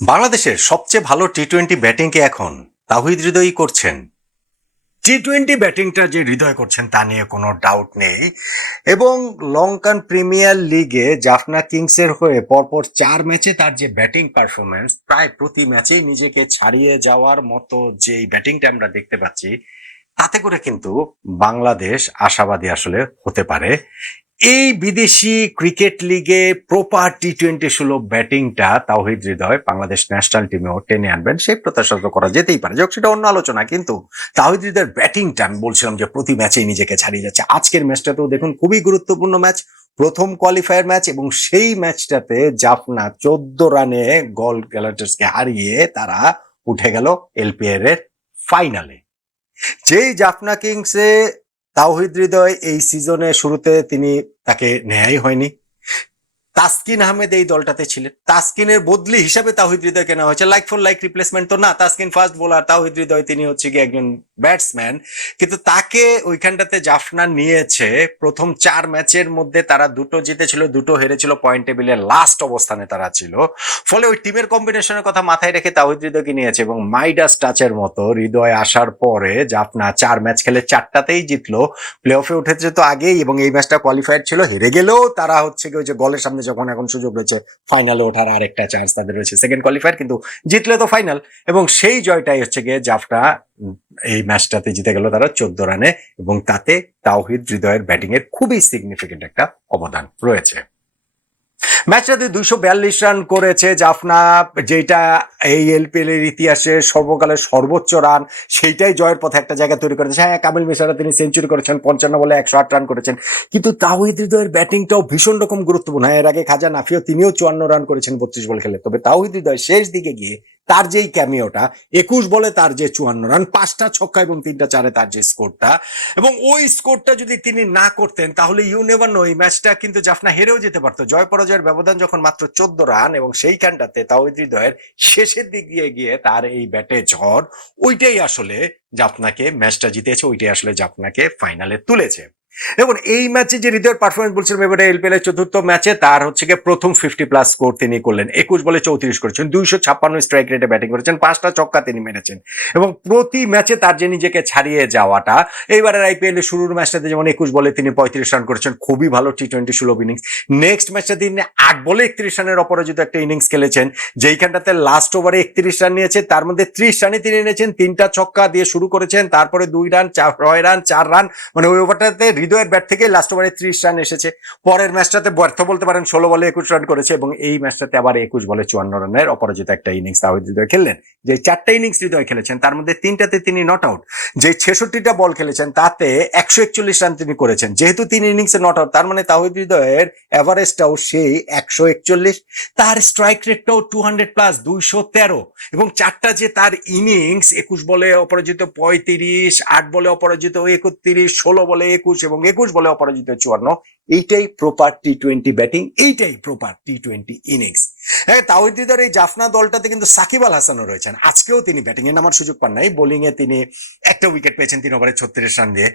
বাংলাদেশের সবচেয়ে ভালো টি-20 ব্যাটিংকে এখন তাওহিদ হৃদয়ই করছেন। টি-20 ব্যাটিংটা যে হৃদয় করছেন তা নিয়ে কোনো ডাউট নেই। এবং লঙ্কান প্রিমিয়ার লিগে জাফনা কিংসের হয়ে পরপর 4 ম্যাচে তার যে ব্যাটিং পারফরমেন্স, প্রায় প্রতি ম্যাচেই নিজেকে ছাড়িয়ে যাওয়ার মতো যে ব্যাটিংটা আমরা দেখতে পাচ্ছি, তাতে করে কিন্তু বাংলাদেশ আশাবাদী আসলে হতে পারে। এই বিদেশি ক্রিকেট লিগে প্রপার টি-20 সুলভ ব্যাটিংটা তাওহিদ হৃদয় বাংলাদেশ ন্যাশনাল টিমেও টেনে আনবেন, সেই প্রত্যাশা তো করা যেতেই পারে, যাক সেটা অন্য আলোচনা। কিন্তু তাওহিদ হৃদয়ের ব্যাটিংটা আমি বলছিলাম যে প্রতি ম্যাচেই নিজেকে ছাড়িয়ে যাচ্ছে। আজকের ম্যাচটাতেও দেখুন, খুবই গুরুত্বপূর্ণ ম্যাচ, প্রথম কোয়ালিফায়ার ম্যাচ, এবং সেই ম্যাচটাতে জাফনা 14 রানে গল গ্যালার্টাসকে হারিয়ে তারা উঠে গেল এলপিএল এর ফাইনালে। যেই জাফনা কিংসে তাওহিদ হৃদয় এই সিজনে শুরুতে তাকে নেয়াই হয়নি। তাসকিন আহমেদ এই দলটাতে ছিলেন, তাসকিনের বদলি হিসাবে তাওহিদ হৃদয় কেনা হয়েছে, লাইক ফর লাইক রিপ্লেসমেন্ট তো না। তাসকিন ফাস্ট বোলার, তাওহিদ হৃদয় তিনি হচ্ছে গিয়ে একজন ব্যাটসম্যান, কিন্তু তাকে ওইখানটাতে জাফনা নিয়েছে। প্রথম 4 ম্যাচের মধ্যে তারা দুটো জিতেছিল, দুটো হেরেছিল, পয়েন্ট টেবিলের লাস্ট অবস্থানে তারা ছিল। ফলে ওই টিমের কম্বিনেশনের কথা মাথায় রেখে তাওহিদ হৃদয়কে নিয়েছে, এবং মাইডাস টাচের মতো হৃদয় আসার পরে জাফনা 4 ম্যাচ খেলে 4টাতেই জিতলো, প্লে অফে উঠেছে তো আগেই, এবং এই ম্যাচটা কোয়ালিফাইড ছিল। হেরে গেলেও তারা হচ্ছে কি ওই যে গলের সামনে যখন এখন সুযোগ রয়েছে ফাইনালে ওঠার আরেকটা চান্স তাদের রয়েছে, সেকেন্ড কোয়ালিফায়ার, কিন্তু জিতলে তো ফাইনাল। এবং সেই জয়টাই হচ্ছে গিয়ে জাফনা এই ম্যাচটাতে জিতে গেল তারা 14 রানে, এবং তাতে তাওহিদ হৃদয়ের ব্যাটিং এর খুবই সিগনিফিকেন্ট একটা অবদান রয়েছে। ম্যাচটাতে 242 রান করেছে জাফনা, যেটা এই এলপিএল এর ইতিহাসে সর্বকালের সর্বোচ্চ রান, সেইটাই জয়ের পথে একটা জায়গা তৈরি করেছে। হ্যাঁ, কামিল মিশরা তিনি সেঞ্চুরি করেছেন, 55 বলে 108 রান করেছেন, কিন্তু তাওহিদ হৃদয়ের ব্যাটিংটাও ভীষণ রকম গুরুত্বপূর্ণ। হ্যাঁ, এর আগে খাজা নাফিও তিনিও 54 রান করেছেন 32 বল খেলে, তবে তাওহিদ হৃদয় শেষ দিকে গিয়ে তার যেই ক্যামিওটা, 21 বলে তার যে 54 রান, 5টা ছক্কা এবং 3টা চারে তার যে স্কোরটা, এবং ওই স্কোরটা যদি তিনি না করতেন তাহলে ইউ নেভার নো, এই ম্যাচটা কিন্তু জাফনা হেরেও যেতে পারতো। জয় পরাজয়ের ব্যবধান যখন মাত্র 14 রান, এবং সেইখানটাতে তাওহিদ হৃদয়ের শেষের দিক দিয়ে গিয়ে তার এই ব্যাটে ঝড়, ওইটাই আসলে জাফনাকে ম্যাচটা জিতেছে, ওইটাই আসলে জাফনাকে ফাইনালে তুলেছে। দেখুন, এই ম্যাচে যে হৃদয়ের পারফরমেন্স বলছিলাম, এবারে এলপিএল এর 4র্থ ম্যাচে তার হচ্ছে গিয়ে প্রথম 50+ স্কোর তিনি করলেন। 21 বলে 34 করেছেন, 256 স্ট্রাইক রেটে ব্যাটিং করেছেন, 5টা ছক্কা তিনি মেরেছেন, এবং প্রতি ম্যাচে তার যে নিজেকে ছাড়িয়ে যাওয়াটা, এইবারের আইপিএল এর শুরুর ম্যাচটাতে যেমন 21 বলে তিনি 35 রান করেছেন, খুবই ভালো টি-20 সুলভ ইনিংস। নেক্সট ম্যাচটা তিনি 8 বলে 31 রানের অপরাজিত একটা ইনিংস খেলেছেন, যেইখানটাতে লাস্ট ওভারে 31 রান নিয়েছে, তার মধ্যে 30 রানে তিনি নিয়েছেন, 3টা ছক্কা দিয়ে শুরু করেছেন, তারপরে 2 রান, 6 রান, 4 রান, মানে ওই ওভারটাতে হৃদয়ের ব্যাট থেকে লাস্ট ওভারে 30 রান এসেছে। পরের ম্যাচটাতে ব্যর্থ বলতে পারেন, 16 বলে 21 রান করেছে, এবং এই ম্যাচটাতে আবার 21 বলে 54 রানের অপরাজিত একটা ইনিংস তাওহিদ হৃদয় খেললেন। যে 4টা ইনিংস হৃদয় খেলেছেন, তার মধ্যে 3টাতে তিনি নট আউট। যে 66টা বল খেলেছেন তাতে 141 রান তিনি করেছেন। যেহেতু 3 ইনিংসে নট আউট, তার মানে তাওহিদ হৃদয়ের এভারেজটাও সেই 141, তার স্ট্রাইক রেটটাও 200+, 213, এবং 4টা যে তার ইনিংস, 21 বলে অপরাজিত 35, 8 বলে অপরাজিত 31, 16 বলে 21, এবং 21 বলে অপরাজিত 54, এইটাই প্রপার টি-20 ব্যাটিং, এইটাই প্রপার টি-20 ইনিংস। হ্যাঁ, তাওহিদ হৃদয়ের এই জাফনা দলটাতে কিন্তু সাকিব আল হাসানও রয়েছেন। আজকেও তিনি ব্যাটিং এ নামার সুযোগ পান নাই, বোলিং এ তিনি একটা উইকেট পেয়েছেন 3 ওভারে 36 রান দিয়ে।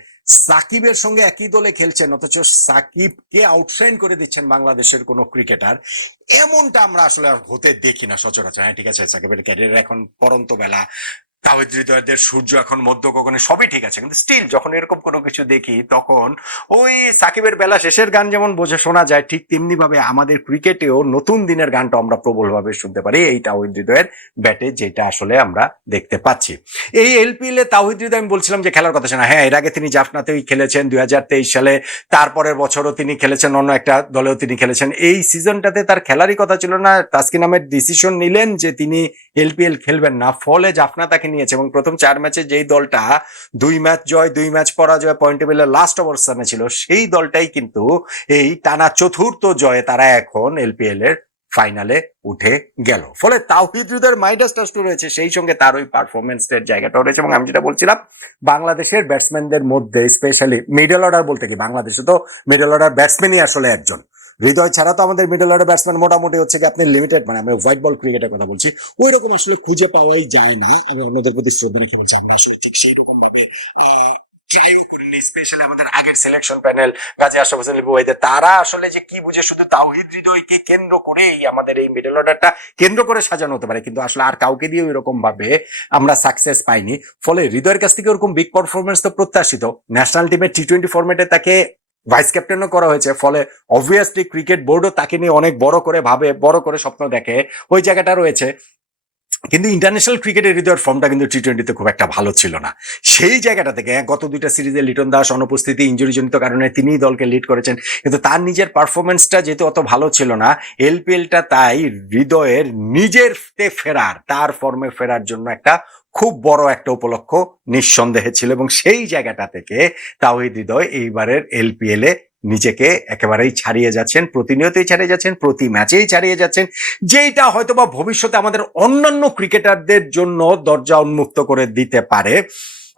সাকিবের সঙ্গে একই দলে খেলছেন, অথচ সাকিবকে আউটশাইন করে দিচ্ছেন বাংলাদেশের কোন ক্রিকেটার, এমনটা আমরা আসলে হতে দেখি না সচরাচর। হ্যাঁ, ঠিক আছে, সাকিবের ক্যারিয়ার এখন পরন্ত বেলা, তাওহিদ হৃদয়ের সূর্য এখন মধ্য গগনে, সবই ঠিক আছে, কিন্তু স্টিল যখন এরকম কোনো কিছু দেখি, তখন ওই সাকিবের বেলা শেষের গান যেমন বোঝে শোনা যায়, ঠিক তেমনি ভাবে আমাদের ক্রিকেটেও নতুন দিনের গানটা আমরা প্রবলভাবে শুনতে পারি এই তাওহিদ হৃদয়ের ব্যাটে, যেটা আসলে আমরা দেখতে পাচ্ছি। এই এলপিএল এ তাওহিদ হৃদয় আমি বলছিলাম যে খেলার কথা শোনা। হ্যাঁ, এর আগে তিনি জাফনাতেই খেলেছেন 2023 সালে, তারপরের বছরও তিনি খেলেছেন, অন্য একটা দলেও তিনি খেলেছেন। এই সিজনটাতে তার খেলারই কথা ছিল না, তাসকিন আহমেদ ডিসিশন নিলেন যে তিনি এলপিএল খেলবেন না, ফলে জাফনা তাকে নিয়েছে, এবং প্রথম 4 ম্যাচে যেই দলটা 2 ম্যাচ জয় 2 ম্যাচ পরাজয় পয়েন্ট টেবিলের লাস্ট অবস্থানে ছিল, সেই দলটাই কিন্তু এই টানা 4র্থ জয়ে তারা এখন এলপিএল এর ফাইনালে উঠে গেল। ফলে তাওহিদ হৃদয়ের মাইডাস টাস্ট রয়েছে, সেই সঙ্গে তার ওই পারফরমেন্সের জায়গাটাও রয়েছে। এবং আমি যেটা বলছিলাম, বাংলাদেশের ব্যাটসম্যানদের মধ্যে স্পেশালি মিডল অর্ডার বলতে কি, বাংলাদেশে তো মিডল অর্ডার ব্যাটসম্যানই আসলে একজন, হৃদয় ছাড়া তো আমাদের মিডল অর্ডার ব্যাটসম্যান মোটামুটি হচ্ছে কি আপনি লিমিটেড, মানে আমি হোয়াইট বল ক্রিকেটের কথা বলছি, ওই রকম আসলে খুঁজে পাওয়াই যায় না। আমি অন্যদের প্রতি শ্রদ্ধা রেখে বলছি, আমরা আসলে ঠিক সেই রকম ভাবে ট্রাইও করিনি, স্পেশালি আমাদের আগের সিলেকশন প্যানেল গাজী আশরাফ হোসেন লিপু ভাইদের, তারা আসলে যে কি বুঝে শুধু তাওহিদ হৃদয়কে কেন্দ্র করেই আমাদের এই মিডল অর্ডারটা কেন্দ্র করে সাজানো হতে পারে, কিন্তু আসলে আর কাউকে দিয়ে এরকম ভাবে আমরা সাকসেস পাইনি। ফলে হৃদয়ের কাছ থেকে ওরকম বিগ পারফরমেন্স তো প্রত্যাশিত, ন্যাশনাল টিমের টি-20 ফরম্যাটে তাকে ভাইস ক্যাপ্টেনও করা হয়েছে, ফলে অবভিয়াসলি ক্রিকেট বোর্ডও তাকে নিয়ে অনেক বড় করে ভাবে, বড় করে স্বপ্ন দেখে, ওই জায়গাটা রয়েছে। কিন্তু ইন্টারন্যাশনাল ক্রিকেটের হৃদয়ের ফর্মটা কিন্তু টি-20তে খুব একটা ভালো ছিল না। সেই জায়গাটা থেকে গত দুইটা সিরিজে লিটন দাস অনুপস্থিতি, ইঞ্জুরি জনিত কারণে তিনিই দলকে লিড করেছেন, কিন্তু তার নিজের পারফরমেন্সটা যেহেতু অত ভালো ছিল না, এলপিএলটা তাই হৃদয়ের নিজের ফেরার, তার ফর্মে ফেরার জন্য একটা খুব বড় একটা উপলক্ষ নিঃসন্দেহে ছিল, এবং সেই জায়গাটা থেকে তাওহিদ হৃদয় এইবারের এলপিএল এ নিজেকে একেবারেই ছাড়িয়ে যাচ্ছেন, প্রতিনিয়তই ছাড়িয়ে যাচ্ছেন, প্রতি ম্যাচেই ছাড়িয়ে যাচ্ছেন, যেটা হয়তোবা ভবিষ্যতে আমাদের অন্যান্য ক্রিকেটারদের জন্য দরজা উন্মুক্ত করে দিতে পারে।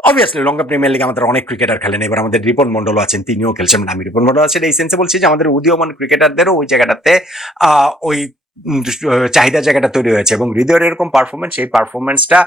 অবভিয়াসলি লঙ্কা প্রিমিয়ার লিগে আমাদের অনেক ক্রিকেটার খেলেন, এবার আমাদের রিপন মন্ডল আছেন, তিনিও খেলছেন, আমি রিপন মন্ডল আছেন এই সেন্সে বলছি যে আমাদের উদীয়মান ক্রিকেটারদেরও ওই জায়গাটাতে ওই চাহিদা জায়গাটা তৈরি হয়েছে, এবং হৃদয়ের এরকম পারফরমেন্স, সেই পারফরমেন্সটা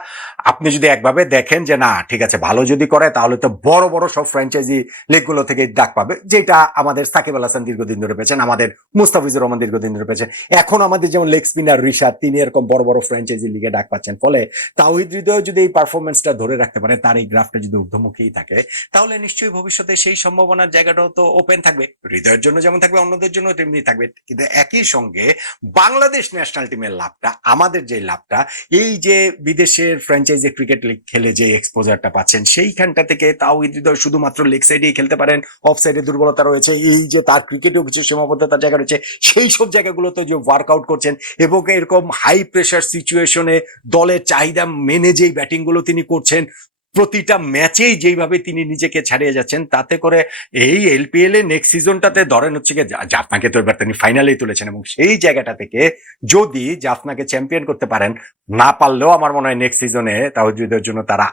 আপনি যদি একভাবে দেখেন যে না ঠিক আছে ভালো যদি করে তাহলে তো বড় বড় সব ফ্র্যাঞ্চাইজি লিগগুলো থেকে ডাক পাবে, যেটা আমাদের সাকিব আল হাসান দীর্ঘদিন ধরে পেয়েছেন, আমাদের মুস্তাফিজুর রহমান দীর্ঘদিন ধরে পেয়েছেন, এখন আমাদের যেমন লেগ স্পিনার রিশাদ, তিনি এরকম বড় বড় ফ্র্যাঞ্চাইজি লিগে ডাক পাচ্ছেন। ফলে তাওহিদ হৃদয় যদি এই পারফরমেন্সটা ধরে রাখতে পারে, তার এই গ্রাফটা যদি ঊর্ধ্বমুখী থাকে, তাহলে নিশ্চয়ই ভবিষ্যতে সেই সম্ভাবনার জায়গাটাও তো ওপেন থাকবে, হৃদয়ের জন্য যেমন থাকবে অন্যদের জন্য তেমনি থাকবে। কিন্তু একই সঙ্গে বাংলাদেশ ন্যাশনাল টিমের লাভটা, আমাদের যে লাভটা, এই যে বিদেশের ফ্র্যাঞ্চাইজি ক্রিকেট লিগ খেলে যে এক্সপোজারটা পাচ্ছেন, সেইখানটা থেকে তাওহিদ হৃদয় শুধুমাত্র লেগ সাইডেই খেলতে পারেন, অফ সাইডে দুর্বলতা রয়েছে, এই যে তার ক্রিকেটেও কিছু সীমাবদ্ধতার জায়গা রয়েছে, সেই সব জায়গাগুলোতে যে ওয়ার্কআউট করছেন, এবং এরকম হাই প্রেশার সিচুয়েশনে দলের চাহিদা মেনে যেই ব্যাটিং গুলো তিনি করছেন, প্রতিটা ম্যাচেই যেইভাবে তিনি নিজেকে ছাড়িয়ে যাচ্ছেন, তাতে করে এই এলপিএল এ নেক্সট সিজনটাতে ধরেন হচ্ছে কি জাফনাকে তো এবার তিনি ফাইনালেই তুলেছেন, এবং সেই জায়গাটা থেকে যদি জাফনাকে চ্যাম্পিয়ন করতে পারেন, না পারলেও আমার মনে হয় নেক্সট সিজনে তাওহিদের জন্য তারা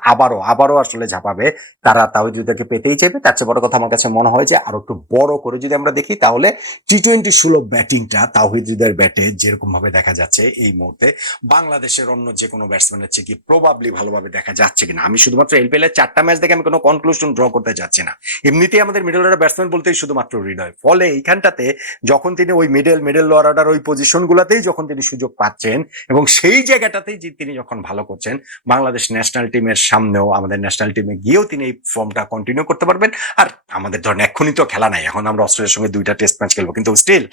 আবারও আসলে ঝাঁপাবে, তারা তাওহিদকে পেতেই চাইবে। তার চেয়ে বড় কথা আমার কাছে মনে হয় যে আরো একটু বড় করে যদি আমরা দেখি, তাহলে টি-20 সুলভ ব্যাটিংটা তাওহিদের ব্যাটে যেরকম ভাবে দেখা যাচ্ছে এই মুহূর্তে, বাংলাদেশের অন্য যে কোনো ব্যাটসম্যানের চেয়ে কি প্রবাবলি ভালোভাবে দেখা যাচ্ছে কিনা, আমি শুধুমাত্র এলপিএল এর 4টা ম্যাচ দেখে আমি কোনো কনক্লুশন ড্র করতে যাচ্ছি না, এমনিতেই আমাদের মিডল অর্ডার ব্যাটসম্যান বলতেই শুধুমাত্র হৃদয়। ফলে এইখানটাতে যখন তিনি ওই মিডল লোয়ার অর্ডার ওই পজিশন গুলাতেই যখন তিনি সুযোগ পাচ্ছেন, এবং সেই জায়গাটাতেই তিনি যখন ভালো করছেন, বাংলাদেশ ন্যাশনাল টিমের সামনেও, আমাদের ন্যাশনাল টিমে গিয়েও তিনি এই ফর্মটা কন্টিনিউ করতে পারবেন। আর আমাদের ধরেন এক্ষুনি তো খেলা নাই, এখন আমরা অস্ট্রেলিয়ার সঙ্গে 2টা টেস্ট ম্যাচ খেলবো, কিন্তু স্টিল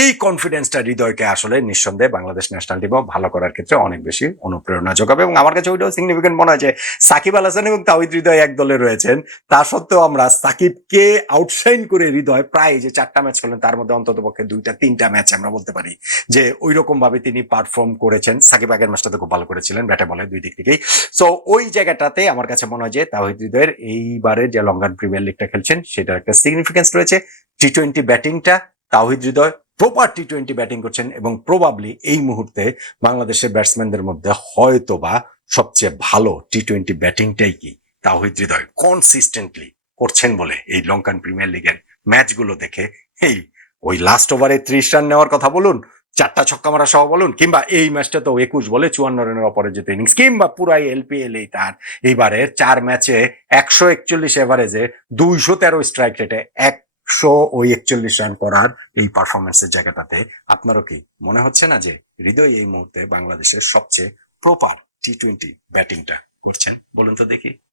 এই কনফিডেন্সটা হৃদয়কে আসলে নিঃসন্দেহে বাংলাদেশ ন্যাশনাল টিমও ভালো করার ক্ষেত্রে অনেক বেশি অনুপ্রেরণা যোগাবে। এবং আমার কাছে ওইটাও সিগনিফিকেন্ট মনে হয় যে সাকিব আল হাসান এবং তাওহিদ হৃদয় এক দলে রয়েছেন, তা সত্ত্বেও আমরা সাকিবকে আউটশাইন করে হৃদয় প্রায় যে 4টা ম্যাচ খেলেন, তার মধ্যে অন্তত পক্ষে 2-3টা ম্যাচ আমরা বলতে পারি যে ওই রকম ভাবে তিনি পারফর্ম করেছেন। সাকিব আগের ম্যাচটাতে খুব ভালো করেছিলেন ব্যাটে বলে দুই দিক থেকেই। সো ওই জায়গাটাতে আমার কাছে মনে হয় যে তাওহিদ হৃদয়ের এইবারে যে লঙ্কান প্রিমিয়ার লিগটা খেলছেন, সেটার একটা সিগনিফিকেন্স রয়েছে। টি-20 ব্যাটিংটা তাওহিদ হৃদয় প্রপার টি-20 ব্যাটিং করছেন, এবং প্রবাবলি এই মুহূর্তে বাংলাদেশের ব্যাটসম্যানদের মধ্যে হয়তোবা সবচেয়ে ভালো টি-20 ব্যাটিংটাই কি তাওহিদ হৃদয় কনসিস্টেন্টলি করছেন বলে এই লঙ্কান প্রিমিয়ার লিগের ম্যাচগুলো দেখে, এই ওই লাস্ট ওভারে 30 রান নেওয়ার কথা বলুন, 4টা ছক্কা মারা সহ বলুন, কিংবা এই ম্যাচটা তো 21 বলে 54 রানের অপরাজিত ইনিংস, কিংবা পুরাই এলপিএল এই তার এইবারে 4 ম্যাচে 141 এভারেজে 213 স্ট্রাইক রেটে 141 রান করার এই পারফরমেন্সের জায়গাটাতে আপনারও কি মনে হচ্ছে না যে হৃদয় এই মুহূর্তে বাংলাদেশের সবচেয়ে প্রপার টি-20 ব্যাটিংটা করছেন? বলুন তো দেখি।